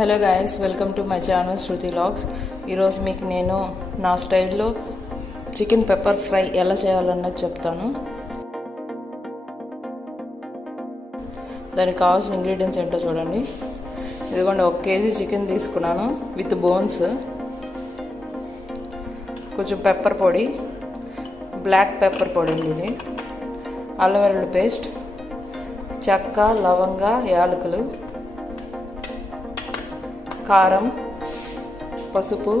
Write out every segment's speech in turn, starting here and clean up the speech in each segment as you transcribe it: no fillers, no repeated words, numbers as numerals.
Hello guys, welcome to my channel Shruti vlogs. ఈరోజు మీకు నేను నా స్టైల్లో చికెన్ పెప్పర్ ఫ్రై ఎలా చేయాలన్నది చెప్తాను. దానికి కావాల్సిన ఇంగ్రీడియంట్స్ ఏంటో చూడండి. ఇదిగోండి, 1 కేజీ చికెన్ తీసుకున్నాను విత్ బోన్స్, కొంచెం పెప్పర్ పొడి, బ్లాక్ పెప్పర్ పొడి అండి ఇది, అల్లం వెల్లుల్లి పేస్ట్, చెక్క, లవంగ, యాలకులు, కారం, పసుపు,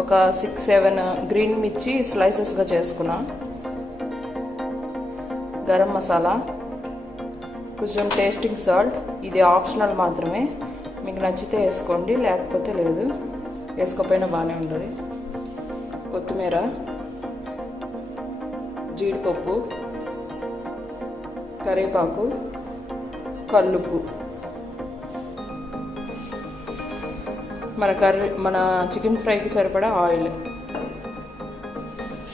ఒక 6-7 గ్రీన్ మిర్చి స్లైసెస్గా చేసుకున్నా, గరం మసాలా, కొంచెం టేస్టింగ్ సాల్ట్. ఇది ఆప్షనల్ మాత్రమే, మీకు నచ్చితే వేసుకోండి, లేకపోతే లేదు, వేసుకోకపోయినా బాగానే ఉంటుంది. కొత్తిమీర, జీడిపప్పు, కరివేపాకు, కల్లుప్పు, మన చికెన్ ఫ్రైకి సరిపడా ఆయిల్.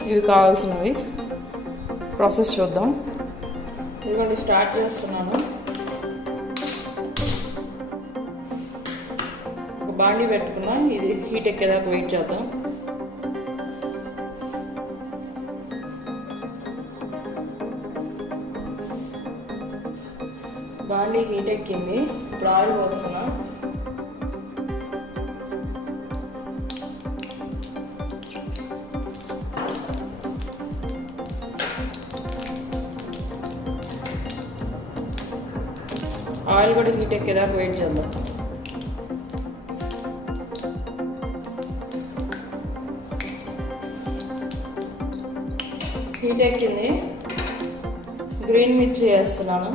ఇవి కావాల్సినవి. ప్రాసెస్ చూద్దాం. ఇదిగోండి, స్టార్ట్ చేస్తున్నాను. ఒక బాండీ పెట్టుకున్నా, ఇది హీట్ ఎక్కేదాకా వెయిట్ చేద్దాం. బాండీ హీట్ ఎక్కింది, ఇప్పుడు ఆయిల్ పోస్తున్నా. ఆయిల్ కూడా హీట్ ఎక్కేదాకా వెయిట్ చేద్దాం. హీట్ ఎక్కింది, గ్రీన్ మిర్చి వేస్తున్నాను.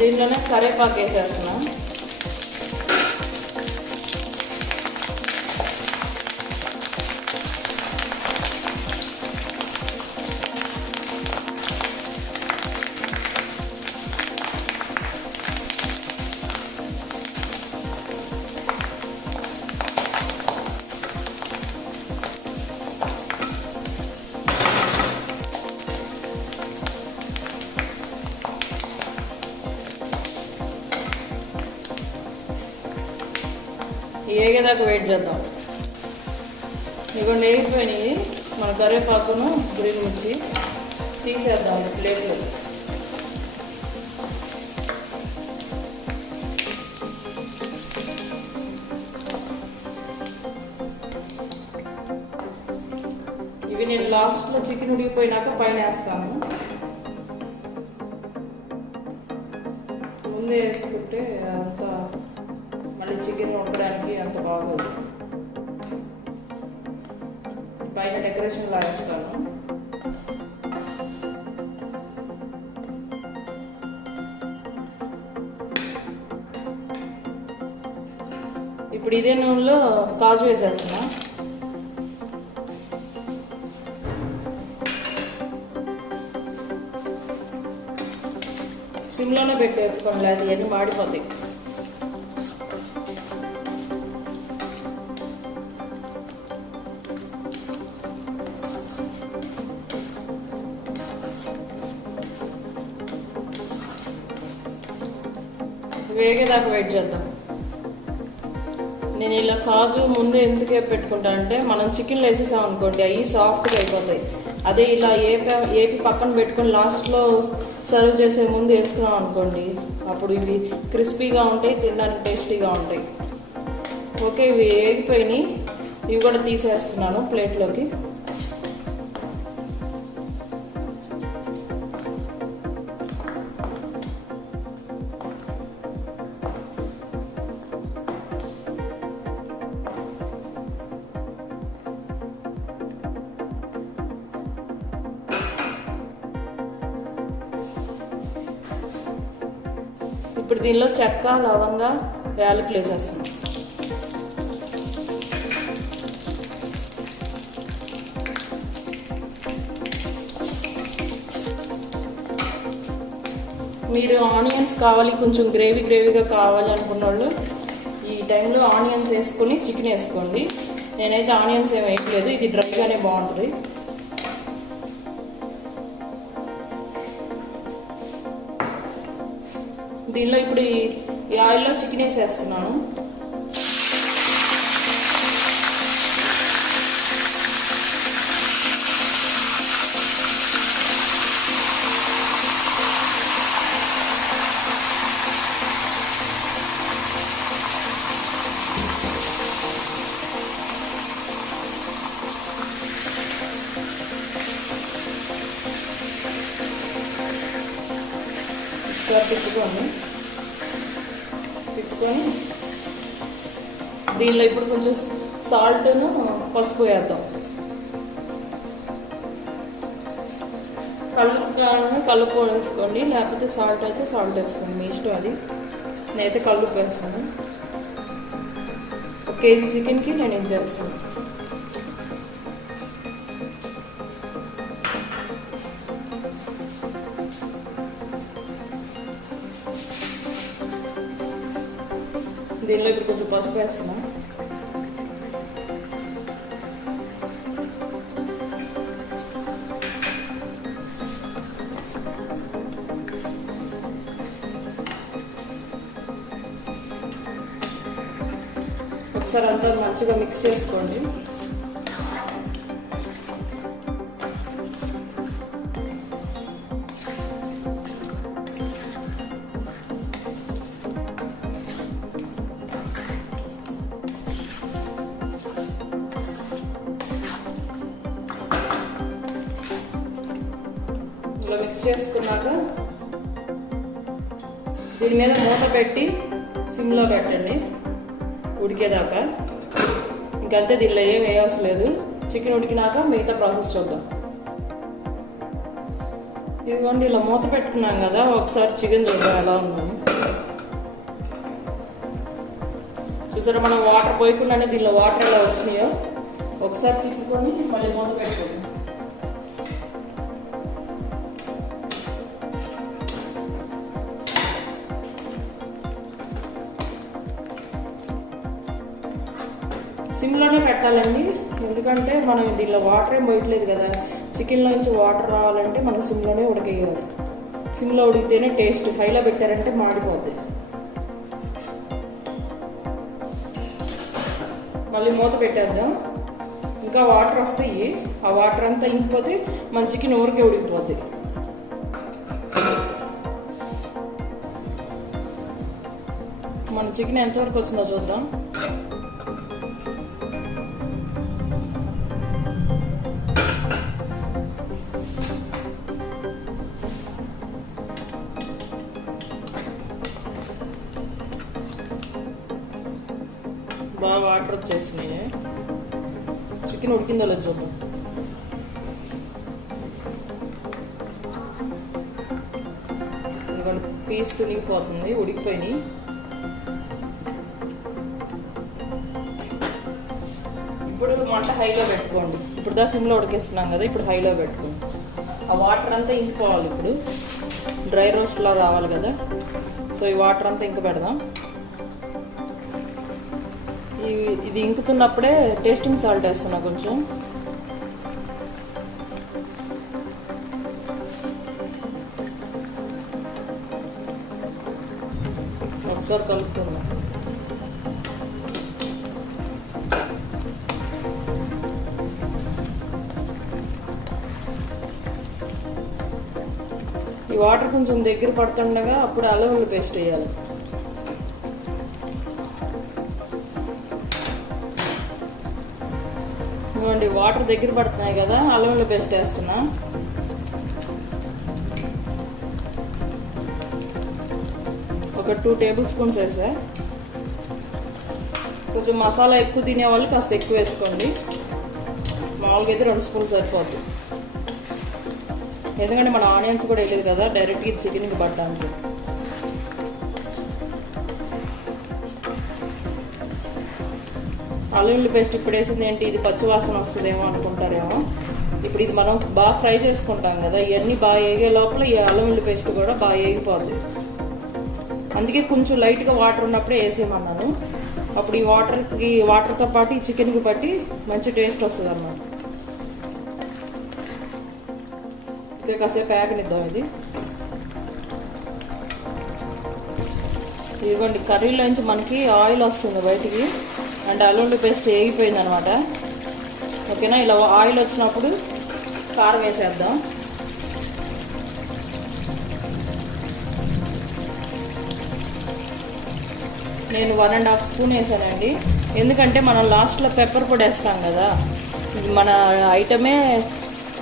దీంట్లోనే కరివేపాకు వేసేస్తున్నాం. ఏగేదాకా వెయిట్ చేద్దాం. ఇదిగోండి, వేగిపోయినాయి మన కరివేపాకును గ్రీన్ మిర్చి. తీసేద్దాం ప్లేట్లో. ఇవి నేను లాస్ట్లో చికెన్ ఉడికిపోయినాక పైన వేస్తాను. ముందే వేసుకుంటే అంతా మళ్ళీ చికెన్ ఉడకడానికి అంత బాగోదు. పైన డెకరేషన్ లాగేస్తాను. ఇప్పుడు ఇదే నూనెలో కాజు వేసేస్తున్నా. సిమ్లోనే పెట్టేసుకోండి, లేదు ఇవన్నీ మాడిపోతాయి. వేగేదాకా వెయిట్ చేద్దాం. నేను ఇలా కాజు ముందే ఎందుకు పెట్టుకుంటానంటే, మనం చికెన్లో వేసేసాం అనుకోండి, అవి సాఫ్ట్గా అయిపోతాయి. అదే ఇలా ఏపి పక్కన పెట్టుకొని లాస్ట్లో సర్వ్ చేసే ముందు వేసుకున్నాం అనుకోండి, అప్పుడు ఇవి క్రిస్పీగా ఉంటాయి, తినడానికి టేస్టీగా ఉంటాయి. ఓకే, ఇవి వేగిపోయినాయి. ఇవి కూడా తీసేస్తున్నాను ప్లేట్లోకి. ఇప్పుడు దీనిలో చెక్క, లవంగ, యాలకులు వేసేస్తాం. మీరు ఆనియన్స్ కావాలి కొంచెం గ్రేవీగా కావాలి అనుకున్న వాళ్ళు ఈ టైంలో ఆనియన్స్ వేసుకొని చికెన్ వేసుకోండి. నేనైతే ఆనియన్స్ ఏమి వేయట్లేదు, ఇది డ్రైగానే బాగుంటుంది. దీనిలో ఇప్పుడు ఈ ఆయిల్లో చికెన్ వేసేస్తున్నాను. తిప్పుకొని దీనిలో ఇప్పుడు కొంచెం సాల్ట్ను పసుపు వేద్దాం. కల్లుప్పు వేసుకోండి, లేకపోతే సాల్ట్ అయితే సాల్ట్ వేసుకోండి, మీ ఇష్టం అది. నేనైతే కల్లుప్పు వేస్తాను. 1 కేజీ చికెన్కి నేను ఇది వేస్తాను. దీనిలో ఇప్పుడు కొంచెం పసుపు వేస్తున్నాం. ఒకసారి అంతా మంచిగా మిక్స్ చేసుకోండి. ఇలా మిక్స్ చేసుకున్నాక దీని మీద మూత పెట్టి సిమ్లో పెట్టండి ఉడికేదాకా. ఇంకంతే, దీనిలో ఏం వేయవలసిన లేదు. చికెన్ ఉడికినాక మిగతా ప్రాసెస్ చూద్దాం. ఇదిగోండి, ఇలా మూత పెట్టుకున్నాం కదా, ఒకసారి చికెన్ చూద్దాం ఎలా ఉందని. చూసారా, మనం వాటర్ పోయకుండానే దీనిలో వాటర్ ఎలా వచ్చినాయో. ఒకసారి తిప్పుకొని మళ్ళీ మూత పెట్టుకోండి. సిమ్లోనే పెట్టాలండి, ఎందుకంటే మనం దీనిలో వాటర్ ఏం పోయట్లేదు కదా. చికెన్లో నుంచి వాటర్ రావాలంటే మనం సిమ్లోనే ఉడకేయాలి. సిమ్లో ఉడికితేనే టేస్ట్. హైలో పెట్టారంటే మాడిపోద్ది. మళ్ళీ మూత పెట్టేద్దాం. ఇంకా వాటర్ వస్తాయి, ఆ వాటర్ అంతా ఇంకిపోతే మన చికెన్ ఊరికే ఉడికిపోద్ది. మన చికెన్ ఎంతవరకు వచ్చిందో చూద్దాం. బాగా వాటర్ వచ్చేసినాయి. చికెన్ ఉడికిందో లేదు చూద్దాం. పీస్ తునిగిపోతుంది, ఉడికిపోయినాయి. ఇప్పుడు మంట హైలో పెట్టుకోండి. ఇప్పుడు దా సిమ్లో ఉడికేస్తున్నాం కదా, ఇప్పుడు హైలో పెట్టుకోండి. ఆ వాటర్ అంతా ఇంకిపోవాలి. ఇప్పుడు డ్రై రోస్ట్లా రావాలి కదా, సో ఈ వాటర్ అంతా ఇంక పెడదాం. ఇది ఇంకుతున్నప్పుడే టేస్టింగ్ సాల్ట్ వేస్తున్నా కొంచెం. ఒకసారి కలుపుతున్నా. ఈ వాటర్ కొంచెం దగ్గర పడుతుండగా అప్పుడు అల్లం వెల్లుల్లి పేస్ట్ వేయాలి. ఇవ్వండి, వాటర్ దగ్గర పడుతున్నాయి కదా, అల్లం వెల్లుల్లి పేస్ట్ వేస్తున్నా. ఒక 2 టేబుల్ స్పూన్స్ వేసా. కొంచెం మసాలా ఎక్కువ తినేవాళ్ళు కాస్త ఎక్కువ వేసుకోండి. మామూలుగా అయితే 2 స్పూన్స్ సరిపోద్ది. ఎందుకంటే మన ఆనియన్స్ కూడా వేయలేదు కదా, డైరెక్ట్గా చికెన్కి పట్టడానికి. అల్లం వెల్లుల్లి పేస్ట్ ఇప్పుడు వేసింది ఏంటి, ఇది పచ్చివాసన వస్తుందేమో అనుకుంటారేమో. ఇప్పుడు ఇది మనం బాగా ఫ్రై చేసుకుంటాం కదా, ఇవన్నీ బాగా వేగే లోపల ఈ అల్లం వెల్లుల్లి పేస్ట్ కూడా బాగా వేగిపోద్ది. అందుకే కొంచెం లైట్గా వాటర్ ఉన్నప్పుడే వేసేయమన్నాను. అప్పుడు ఈ వాటర్తో పాటు ఈ చికెన్కి బట్టి మంచి టేస్ట్ వస్తుంది అన్నమాట. ఇంకా కాసేపు వేగనిద్దాం. ఇదిగోండి, కర్రీలోంచి మనకి ఆయిల్ వస్తుంది బయటికి, అంటే అల్లం వెల్లుల్లి పేస్ట్ వేగిపోయింది అనమాట. ఓకేనా, ఇలా ఆయిల్ వచ్చినప్పుడు కారం వేసేద్దాం. నేను 1.5 స్పూన్ వేసానండి, ఎందుకంటే మనం లాస్ట్లో పెప్పర్ పొడి వేస్తాం కదా. ఇది మన ఐటమే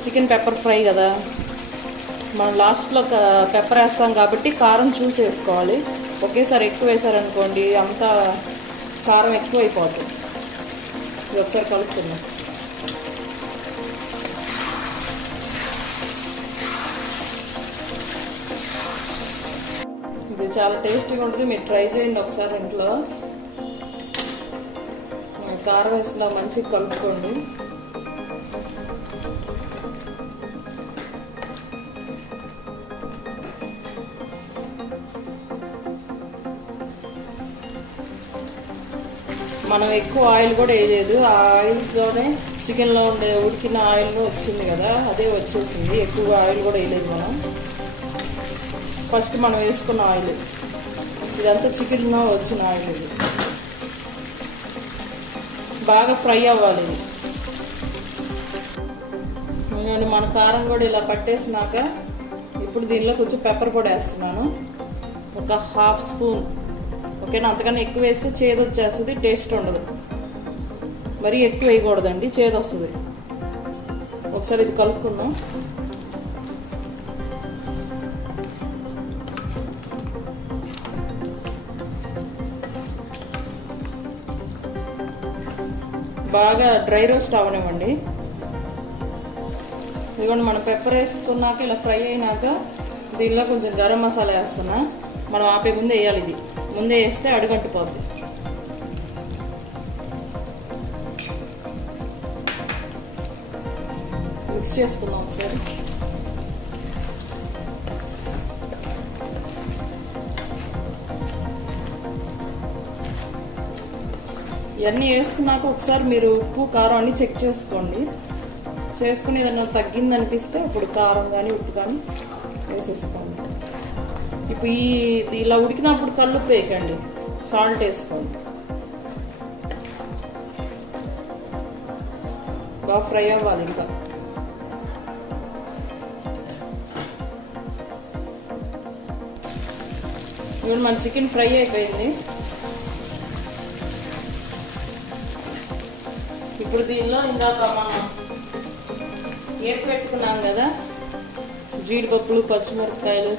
చికెన్ పెప్పర్ ఫ్రై కదా, మనం లాస్ట్లో పెప్పర్ వేస్తాం కాబట్టి కారం చూసి వేసుకోవాలి. ఒకేసారి ఎక్కువ వేసారనుకోండి అంతా కారం ఎక్కువ అయిపోతుంది. ఇది ఒకసారి కలుపుకుందాం. ఇది చాలా టేస్టీగా ఉంటుంది, మీరు ట్రై చేయండి ఒకసారి ఇంట్లో. కారం వేసుకున్నా మంచిగా కలుపుకోండి. మనం ఎక్కువ ఆయిల్ కూడా వేయలేదు, ఆ ఆయిల్తోనే చికెన్లో ఉండే ఉడికిన ఆయిల్ వచ్చింది కదా, అదే వచ్చేసింది. ఎక్కువగా ఆయిల్ కూడా వేయలేదు మనం. ఫస్ట్ మనం వేసుకున్న ఆయిల్ ఇదంతా చికెన్లో వచ్చిన ఆయిల్. ఇది బాగా ఫ్రై అవ్వాలి. నేను మన కారం కూడా ఇలా పట్టేసినాక ఇప్పుడు దీనిలో కొంచెం పెప్పర్ పొడి వేస్తున్నాను, ఒక 1/2 స్పూన్. ఓకేనా, అంతకన్నా ఎక్కువ వేస్తే చేదు వచ్చేస్తుంది, టేస్ట్ ఉండదు. మరీ ఎక్కువ వేయకూడదండి, చేదు వస్తుంది. ఒకసారి ఇది కలుపుకుందాం. బాగా డ్రై రోస్ట్ అవనివ్వండి. ఇదిగోండి, మనం పెప్పర్ వేసుకున్నాక ఇలా ఫ్రై అయినాక దీనిలో కొంచెం గరం మసాలా వేస్తున్నా. మనం ఆపే ముందే వేయాలి, ఇది ముందే వేస్తే అడుగంటిపోద్ది. మిక్స్ చేసుకుందాం ఒకసారి. ఇవన్నీ వేసుకున్నాక ఒకసారి మీరు ఉప్పు కారం అన్ని చెక్ చేసుకోండి. చేసుకుని ఏదైనా తగ్గిందనిపిస్తే ఇప్పుడు కారం కానీ ఉప్పు కానీ వేసేసుకోండి. ఇప్పుడు ఇలా ఉడికినప్పుడు కల్లుప్పు వేయకండి, సాల్ట్ వేసుకోండి. బాగా ఫ్రై అవ్వాలి. ఇంకా ఇప్పుడు మన చికెన్ ఫ్రై అయిపోయింది. ఇప్పుడు దీనిలో ఇందాక మనం వేసి పెట్టుకున్నాం కదా, జీడిపప్పులు, పచ్చిమిరపకాయలు,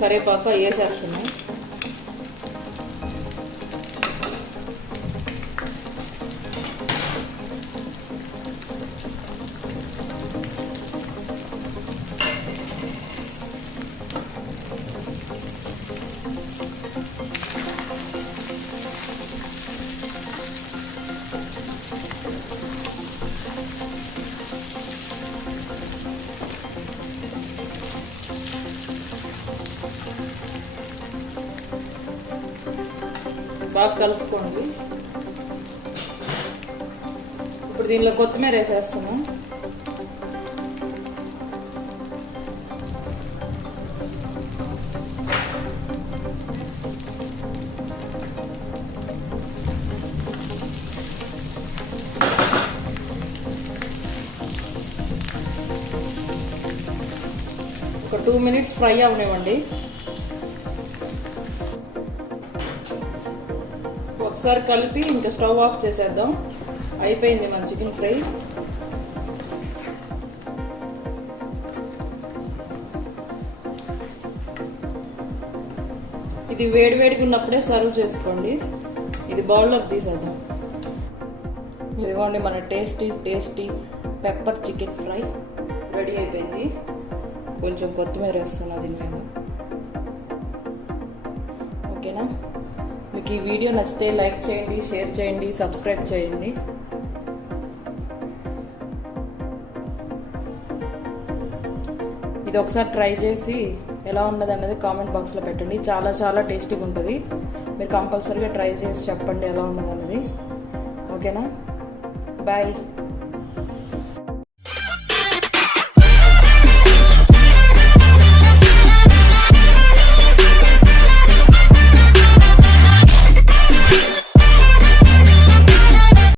కరివేపాకు వేసేస్తున్నాం. బాగా కలుపుకోండి. ఇప్పుడు దీనిలో కొత్తిమీర వేసేస్తున్నాం. ఒక 2 మినిట్స్ ఫ్రై అవనివ్వండి. ఒకసారి కలిపి ఇంకా స్టవ్ ఆఫ్ చేసేద్దాం. అయిపోయింది మన చికెన్ ఫ్రై. ఇది వేడివేడిగా ఉన్నప్పుడే సర్వ్ చేసుకోండి. ఇది బౌల్లోకి తీసేద్దాం. ఇదిగోండి మన tasty pepper chicken fry ready అయిపోయింది. కొంచెం కొత్తిమీర వేస్తున్నా దీని మీద. ఓకేనా, మీకు ఈ వీడియో నచ్చితే లైక్ చేయండి, షేర్ చేయండి, సబ్స్క్రైబ్ చేయండి. ఇది ఒకసారి ట్రై చేసి ఎలా ఉన్నది అన్నది కామెంట్ బాక్స్లో పెట్టండి. చాలా చాలా టేస్టీగా ఉంటుంది. మీరు కంపల్సరీగా ట్రై చేసి చెప్పండి ఎలా ఉన్నది అన్నది. ఓకేనా? బాయ్.